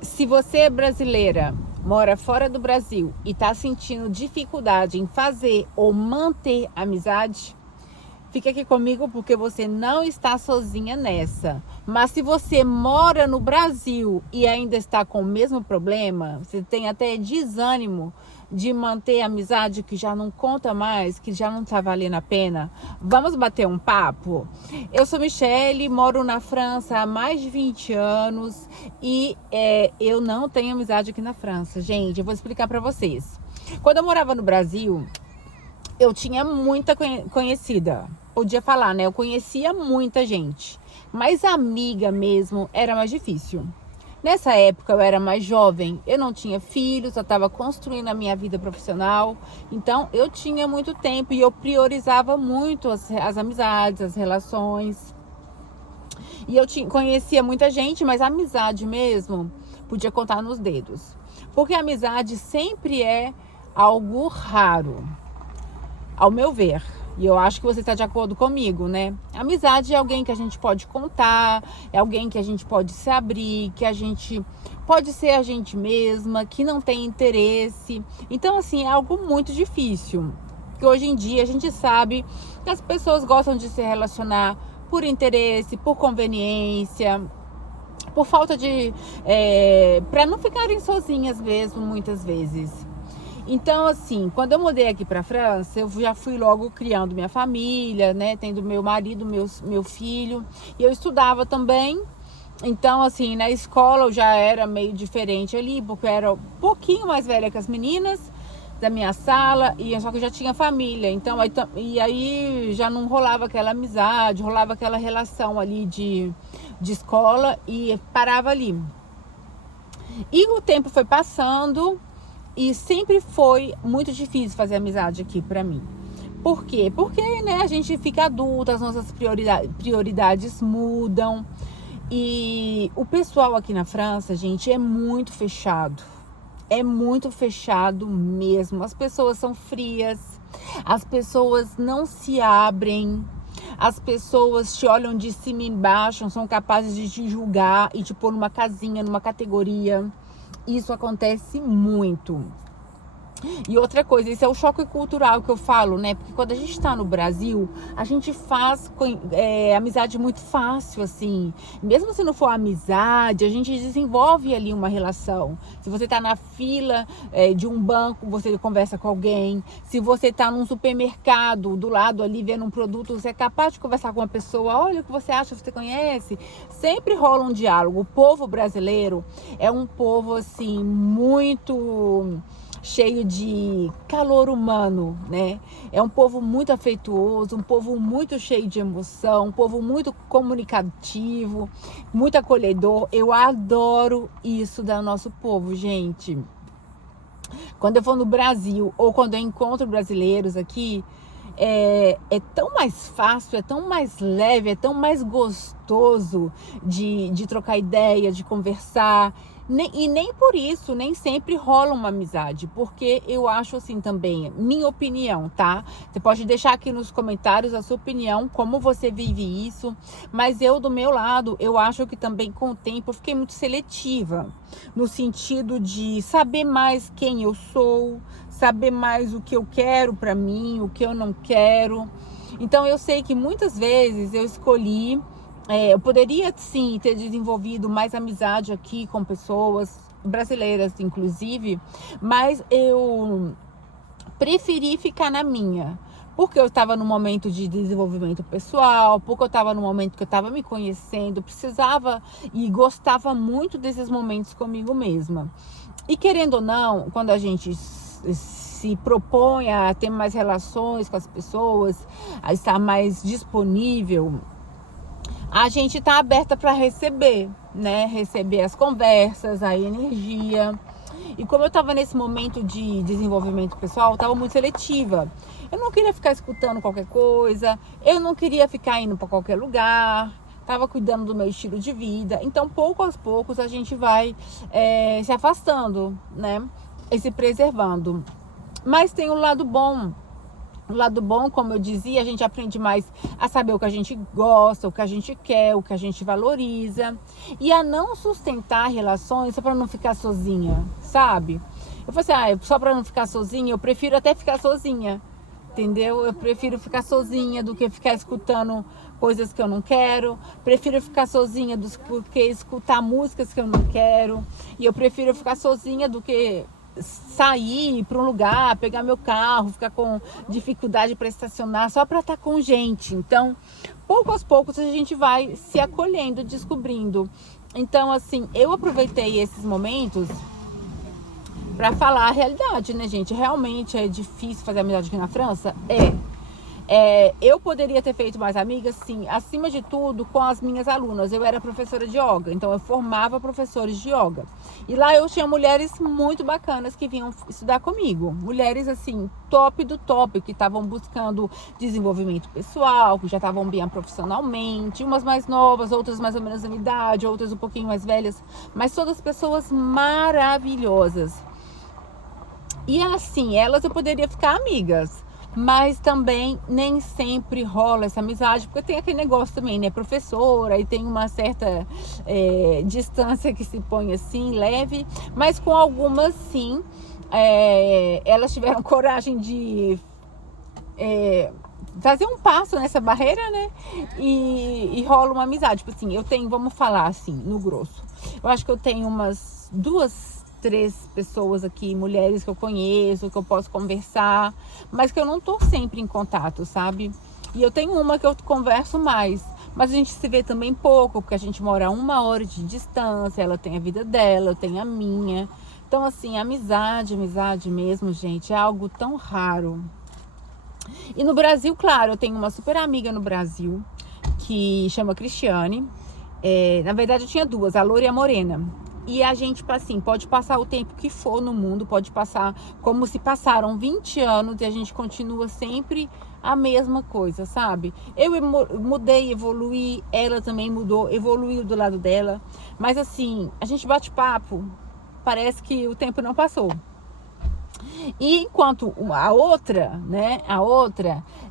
Se você é brasileira, mora fora do Brasil e está sentindo dificuldade em fazer ou manter amizade, fica aqui comigo porque você não está sozinha nessa. Mas se você mora no Brasil e ainda está com o mesmo problema, você tem até desânimo de manter a amizade que já não conta mais, que já não está valendo a pena, vamos bater um papo? Eu sou Michele, moro na França há mais de 20 anos e eu não tenho amizade aqui na França. Gente, eu vou explicar para vocês. Quando eu morava no Brasil, eu tinha muita conhecida. Podia falar, né? Eu conhecia muita gente. Mas amiga mesmo era mais difícil. Nessa época eu era mais jovem, eu não tinha filhos, eu estava construindo a minha vida profissional. Então eu tinha muito tempo e eu priorizava muito as amizades, as relações. E eu conhecia muita gente, mas a amizade mesmo podia contar nos dedos. Porque a amizade sempre é algo raro, ao meu ver. E eu acho que você está de acordo comigo, né? Amizade é alguém que a gente pode contar, é alguém que a gente pode se abrir, que a gente pode ser a gente mesma, que não tem interesse. Então, assim, é algo muito difícil. Porque hoje em dia a gente sabe que as pessoas gostam de se relacionar por interesse, por conveniência, por falta de... para não ficarem sozinhas mesmo, muitas vezes. Então, assim, quando eu mudei aqui para a França, eu já fui logo criando minha família, né? Tendo meu marido, meu filho. E eu estudava também. Então, assim, na escola eu já era meio diferente ali, porque eu era um pouquinho mais velha que as meninas da minha sala, só que eu já tinha família. Então, aí já não rolava aquela amizade, rolava aquela relação ali de escola e parava ali. E o tempo foi passando. E sempre foi muito difícil fazer amizade aqui pra mim. Por quê? Porque, né, a gente fica adulta, as nossas prioridades mudam. E o pessoal aqui na França, gente, é muito fechado. É muito fechado mesmo. As pessoas são frias, as pessoas não se abrem, as pessoas te olham de cima e embaixo, são capazes de te julgar e te pôr numa casinha, numa categoria. Isso acontece muito. E outra coisa, isso é o choque cultural que eu falo, né? Porque quando a gente tá no Brasil, a gente faz amizade muito fácil, assim. Mesmo se não for amizade, a gente desenvolve ali uma relação. Se você tá na fila de um banco, você conversa com alguém. Se você tá num supermercado, do lado ali, vendo um produto, você é capaz de conversar com uma pessoa. Olha o que você acha, você conhece. Sempre rola um diálogo. O povo brasileiro é um povo, assim, muito... cheio de calor humano, né? É um povo muito afetuoso, um povo muito cheio de emoção, um povo muito comunicativo, muito acolhedor. Eu adoro isso do nosso povo, gente. Quando eu for no Brasil ou quando eu encontro brasileiros aqui, é tão mais fácil, é tão mais leve, é tão mais gostoso de trocar ideia, de conversar. E nem por isso, nem sempre rola uma amizade, porque eu acho assim também, minha opinião, tá? Você pode deixar aqui nos comentários a sua opinião, como você vive isso, mas eu, do meu lado, eu acho que também com o tempo eu fiquei muito seletiva, no sentido de saber mais quem eu sou, saber mais o que eu quero pra mim, o que eu não quero. Então eu sei que muitas vezes eu escolhi... eu poderia, sim, ter desenvolvido mais amizade aqui com pessoas brasileiras, inclusive, mas eu preferi ficar na minha. Porque eu estava no momento de desenvolvimento pessoal, porque eu estava no momento que eu estava me conhecendo, precisava e gostava muito desses momentos comigo mesma. E querendo ou não, quando a gente se propõe a ter mais relações com as pessoas, a estar mais disponível, a gente está aberta para receber, né? Receber as conversas, a energia. E como eu estava nesse momento de desenvolvimento pessoal, eu estava muito seletiva. Eu não queria ficar escutando qualquer coisa, eu não queria ficar indo para qualquer lugar, estava cuidando do meu estilo de vida. Então, pouco aos poucos, a gente vai se afastando, né? E se preservando. Mas tem um lado bom. O lado bom, como eu dizia, a gente aprende mais a saber o que a gente gosta, o que a gente quer, o que a gente valoriza. E a não sustentar relações só para não ficar sozinha, sabe? Eu falei assim, só para não ficar sozinha, eu prefiro até ficar sozinha. Entendeu? Eu prefiro ficar sozinha do que ficar escutando coisas que eu não quero. Prefiro ficar sozinha do que escutar músicas que eu não quero. E eu prefiro ficar sozinha do que sair para um lugar, pegar meu carro, ficar com dificuldade para estacionar só para estar com gente. Então, pouco aos poucos a gente vai se acolhendo, descobrindo. Então, assim, eu aproveitei esses momentos para falar a realidade, né, gente? Realmente é difícil fazer amizade aqui na França? Eu poderia ter feito mais amigas, sim, acima de tudo com as minhas alunas. Eu era professora de yoga, então eu formava professores de yoga. E lá eu tinha mulheres muito bacanas que vinham estudar comigo. Mulheres, assim, top do top, que estavam buscando desenvolvimento pessoal, que já estavam bem profissionalmente. Umas mais novas, outras mais ou menos da minha idade, outras um pouquinho mais velhas. Mas todas pessoas maravilhosas. E assim, elas eu poderia ficar amigas. Mas também nem sempre rola essa amizade, porque tem aquele negócio também, né? Professora, e tem uma certa distância que se põe assim, leve. Mas com algumas, sim, elas tiveram coragem de fazer um passo nessa barreira, né? E rola uma amizade. Tipo assim, eu tenho, vamos falar assim, no grosso. Eu acho que eu tenho umas 3 pessoas aqui, mulheres que eu conheço, que eu posso conversar, mas que eu não tô sempre em contato, sabe? E eu tenho uma que eu converso mais, mas a gente se vê também pouco, porque a gente mora a 1 hora de distância, ela tem a vida dela, eu tenho a minha. Então, assim, amizade mesmo, gente, é algo tão raro. E no Brasil, claro, eu tenho uma super amiga no Brasil, que chama Cristiane. Na verdade, eu tinha 2, a loura e a morena. E a gente, assim, pode passar o tempo que for no mundo, pode passar como se passaram 20 anos e a gente continua sempre a mesma coisa, sabe? Eu mudei, evoluí, ela também mudou, evoluiu do lado dela. Mas assim, a gente bate papo, parece que o tempo não passou. E enquanto a outra, né?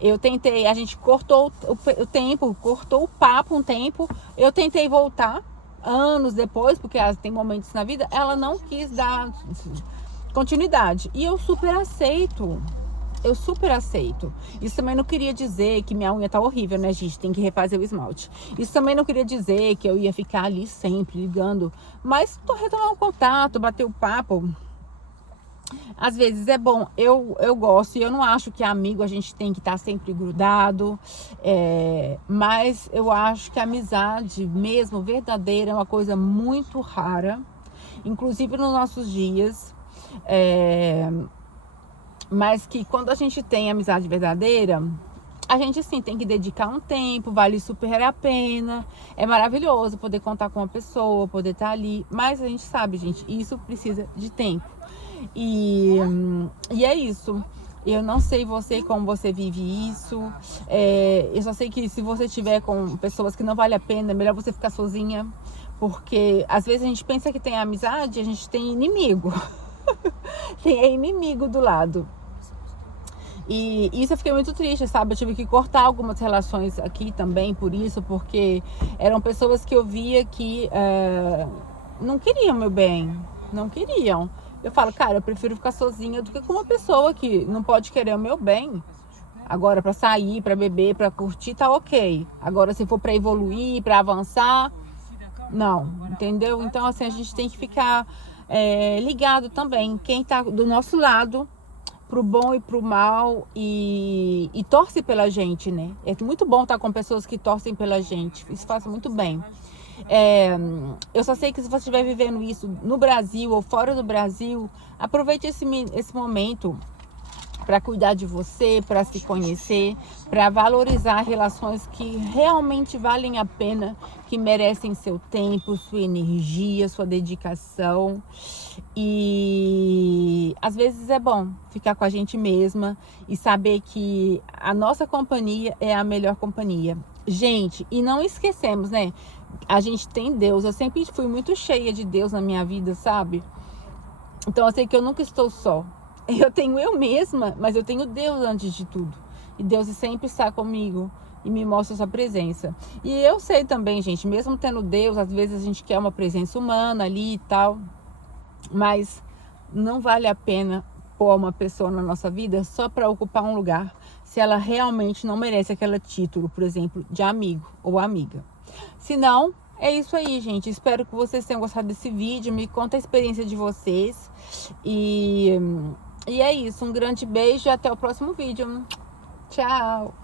Eu tentei, a gente cortou o tempo, cortou o papo um tempo, eu tentei voltar anos depois, porque tem momentos na vida, ela não quis dar continuidade. E eu super aceito. Isso também não queria dizer que minha unha tá horrível, né, gente? Tem que refazer o esmalte. Isso também não queria dizer que eu ia ficar ali sempre ligando. Mas tô retomando o contato, bater o papo. Às vezes é bom, eu gosto, e eu não acho que amigo a gente tem que estar sempre grudado, mas eu acho que a amizade mesmo, verdadeira, é uma coisa muito rara, inclusive nos nossos dias, mas que quando a gente tem amizade verdadeira, a gente sim tem que dedicar um tempo, vale super a pena, é maravilhoso poder contar com uma pessoa, poder estar ali, mas a gente sabe, gente, isso precisa de tempo. E é isso. Eu não sei você como você vive isso. Eu só sei que se você tiver com pessoas que não vale a pena, é melhor você ficar sozinha. Porque às vezes a gente pensa que tem amizade, a gente tem inimigo. Tem inimigo do lado. E isso eu fiquei muito triste, sabe? Eu tive que cortar algumas relações aqui também por isso, porque eram pessoas que eu via que não queriam meu bem. Não queriam. Eu falo, cara, eu prefiro ficar sozinha do que com uma pessoa que não pode querer o meu bem. Agora, para sair, para beber, para curtir, tá ok. Agora, se for para evoluir, para avançar, não, entendeu? Então, assim, a gente tem que ficar ligado também. Quem tá do nosso lado, pro bom e pro mal, e torce pela gente, né? É muito bom estar com pessoas que torcem pela gente. Isso faz muito bem. Eu só sei que se você estiver vivendo isso no Brasil ou fora do Brasil, aproveite esse momento para cuidar de você, para se conhecer, para valorizar relações que realmente valem a pena, que merecem seu tempo, sua energia, sua dedicação. E às vezes é bom ficar com a gente mesma e saber que a nossa companhia é a melhor companhia. Gente, e não esquecemos, né? A gente tem Deus. Eu sempre fui muito cheia de Deus na minha vida, sabe? Então eu sei que eu nunca estou só. Eu tenho eu mesma, mas eu tenho Deus antes de tudo. E Deus sempre está comigo e me mostra essa presença. E eu sei também, gente, mesmo tendo Deus, às vezes a gente quer uma presença humana ali e tal, mas não vale a pena pôr uma pessoa na nossa vida só para ocupar um lugar, se ela realmente não merece aquele título, por exemplo, de amigo ou amiga. Se não, é isso aí, gente. Espero que vocês tenham gostado desse vídeo. Me conta a experiência de vocês. E é isso. Um grande beijo e até o próximo vídeo. Tchau!